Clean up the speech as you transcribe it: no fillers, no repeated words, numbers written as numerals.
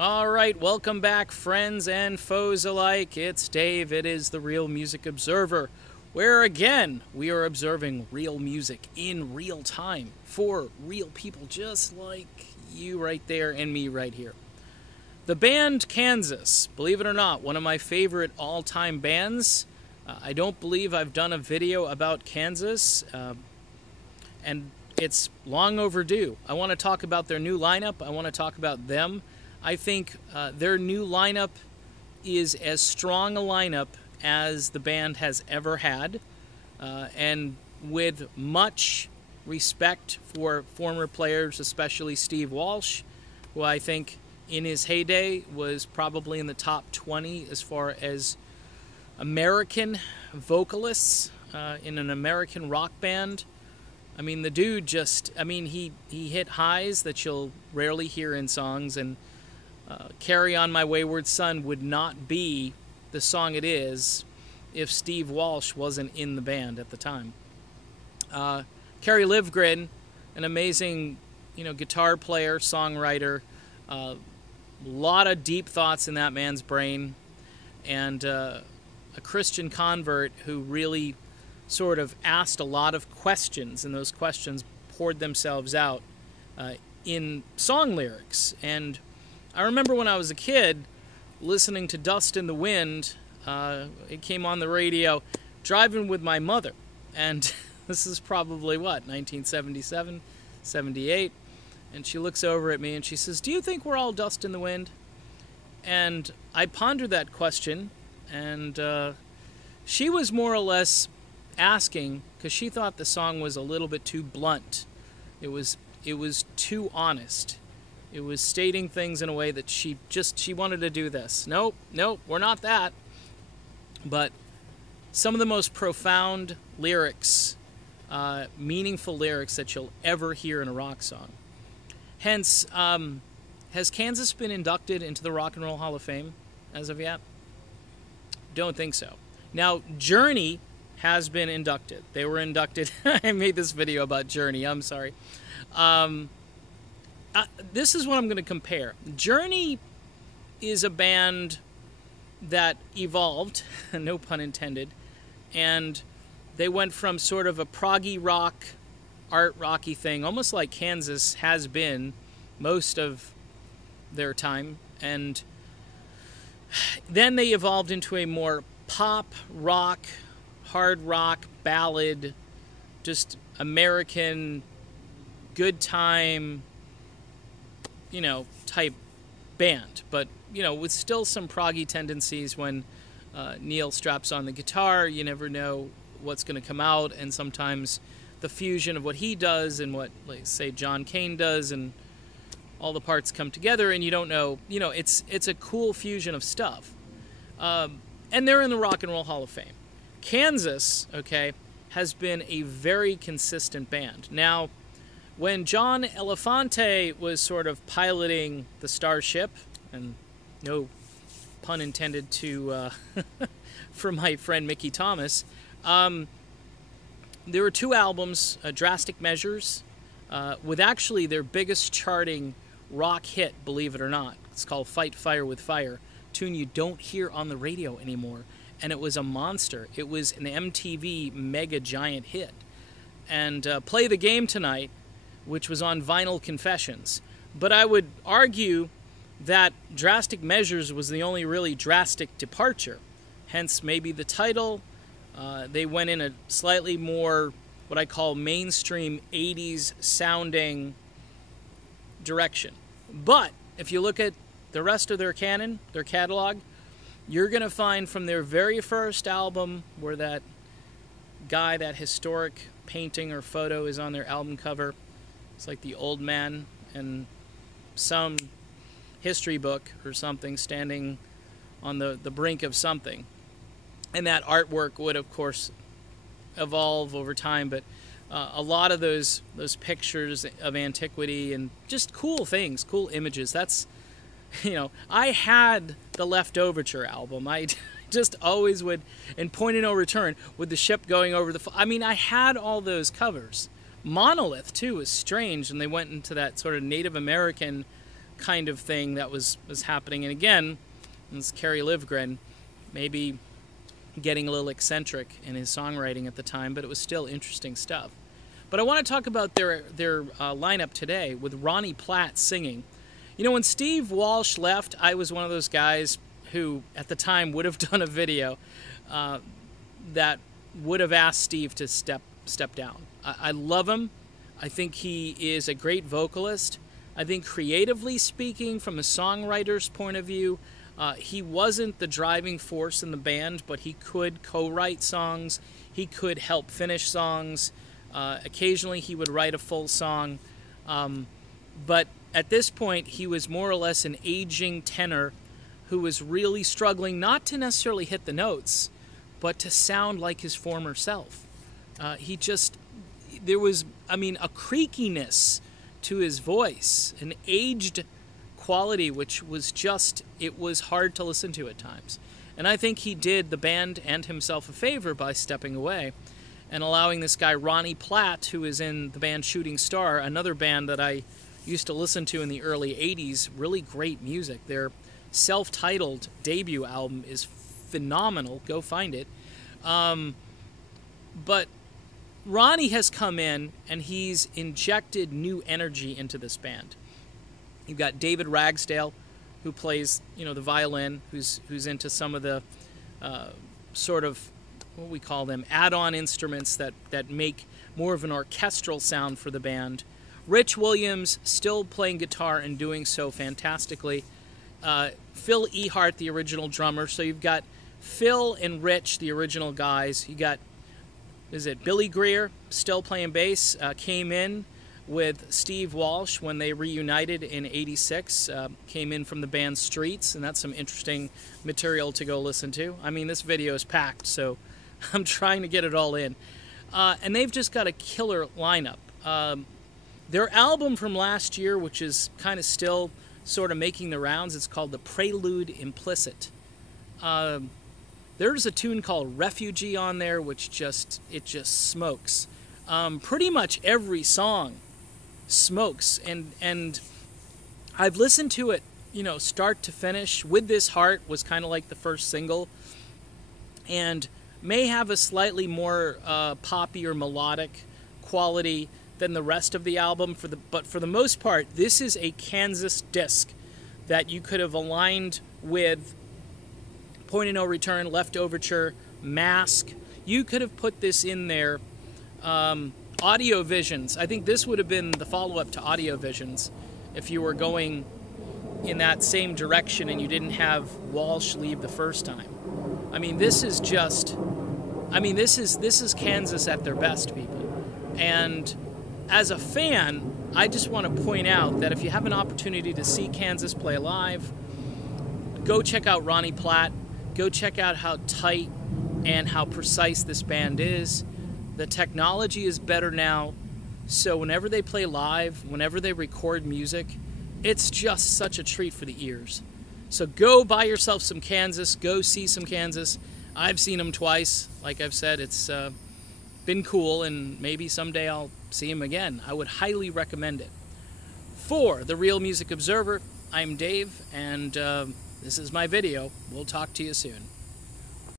All right, welcome back, friends and foes alike. It's Dave. It is the Real Music Observer, where again we are observing real music in real time for real people just like you right there and me right here. The band Kansas, believe it or not, one of my favorite all-time bands. I don't believe I've done a video about Kansas, and it's long overdue. I want to talk about their new lineup. I want to talk about them. I think their new lineup is as strong a lineup as the band has ever had, and with much respect for former players, especially Steve Walsh, who I think in his heyday was probably in the top 20 as far as American vocalists in an American rock band. I mean, the dude he hit highs that you'll rarely hear in songs, and Carry On My Wayward Son would not be the song it is if Steve Walsh wasn't in the band at the time. Kerry Livgren, an amazing, guitar player, songwriter, a lot of deep thoughts in that man's brain, and a Christian convert who really sort of asked a lot of questions, and those questions poured themselves out in song lyrics. And I remember when I was a kid listening to Dust in the Wind. It came on the radio, driving with my mother. And this is probably, 1977, 78. And she looks over at me and she says, "Do you think we're all dust in the wind?" And I pondered that question. And she was more or less asking, because she thought the song was a little bit too blunt. It was too honest. It was stating things in a way that she wanted to do this. Nope, we're not that. But some of the most profound lyrics, meaningful lyrics that you'll ever hear in a rock song. Hence, has Kansas been inducted into the Rock and Roll Hall of Fame as of yet? Don't think so. Now, Journey has been inducted. They were inducted. I made this video about Journey. I'm sorry. This is what I'm going to compare. Journey is a band that evolved, no pun intended, and they went from sort of a proggy rock, art rocky thing, almost like Kansas has been most of their time, and then they evolved into a more pop rock, hard rock, ballad, just American, good time, type band, but, with still some proggy tendencies. When Neil straps on the guitar, you never know what's going to come out, and sometimes the fusion of what he does and what, say, John Cale does, and all the parts come together, and you don't know, it's a cool fusion of stuff. And they're in the Rock and Roll Hall of Fame. Kansas, has been a very consistent band. Now, when John Elefante was sort of piloting the Starship, and no pun intended to for my friend Mickey Thomas, there were two albums, Drastic Measures, with actually their biggest charting rock hit, believe it or not. It's called Fight Fire with Fire, tune you don't hear on the radio anymore, and it was a monster. It was an MTV mega giant hit. And Play the Game Tonight, which was on Vinyl Confessions. But I would argue that Drastic Measures was the only really drastic departure. Hence, maybe the title. They went in a slightly more, what I call mainstream 80s sounding direction. But if you look at the rest of their canon, their catalog, you're going to find from their very first album, where that guy, that historic painting or photo is on their album cover. It's like the old man in some history book or something, standing on the brink of something. And that artwork would, of course, evolve over time, but a lot of those pictures of antiquity and just cool things, cool images. That's, I had the Leftoverture album. I just always would, and Point of No Return, with the ship going over the... I had all those covers. Monolith, too, is strange, and they went into that sort of Native American kind of thing that was happening. And again, it's Kerry Livgren, maybe getting a little eccentric in his songwriting at the time, but it was still interesting stuff. But I want to talk about their lineup today with Ronnie Platt singing. You know, when Steve Walsh left, I was one of those guys who, at the time, would have done a video that would have asked Steve to step down. I love him. I think he is a great vocalist. I think creatively speaking, from a songwriter's point of view, he wasn't the driving force in the band, but he could co-write songs. He could help finish songs. Occasionally he would write a full song. But at this point, he was more or less an aging tenor who was really struggling not to necessarily hit the notes, but to sound like his former self. There was, a creakiness to his voice, an aged quality, which was it was hard to listen to at times. And I think he did the band and himself a favor by stepping away and allowing this guy, Ronnie Platt, who is in the band Shooting Star, another band that I used to listen to in the early 80s, really great music. Their self-titled debut album is phenomenal. Go find it. But Ronnie has come in and he's injected new energy into this band. You've got David Ragsdale, who plays, the violin, who's into some of the sort of, what we call them, add-on instruments that make more of an orchestral sound for the band. Rich Williams still playing guitar and doing so fantastically. Phil Ehart, the original drummer. So you've got Phil and Rich, the original guys. You got, Billy Greer, still playing bass, came in with Steve Walsh when they reunited in '86, came in from the band Streets, and that's some interesting material to go listen to. This video is packed, so I'm trying to get it all in. And they've just got a killer lineup. Their album from last year, which is kind of still sort of making the rounds, it's called the Prelude, Implicit. There's a tune called Refugee on there, which just smokes. Pretty much every song smokes, and I've listened to it, start to finish. With This Heart was kind of like the first single, and may have a slightly more poppy or melodic quality than the rest of the album. But for the most part, this is a Kansas disc that you could have aligned with Point of No Return, Left Overture, Mask. You could have put this in there. Audio Visions. I think this would have been the follow-up to Audio Visions if you were going in that same direction and you didn't have Walsh leave the first time. This is just, this is Kansas at their best, people. And as a fan, I just want to point out that if you have an opportunity to see Kansas play live, go check out Ronnie Platt. Go check out how tight and how precise this band is. The technology is better now, so whenever they play live, whenever they record music, it's just such a treat for the ears. So go buy yourself some Kansas, go see some Kansas. I've seen them twice. Like I've said, it's been cool, and maybe someday I'll see them again. I would highly recommend it. For The Real Music Observer, I'm Dave, and this is my video. We'll talk to you soon.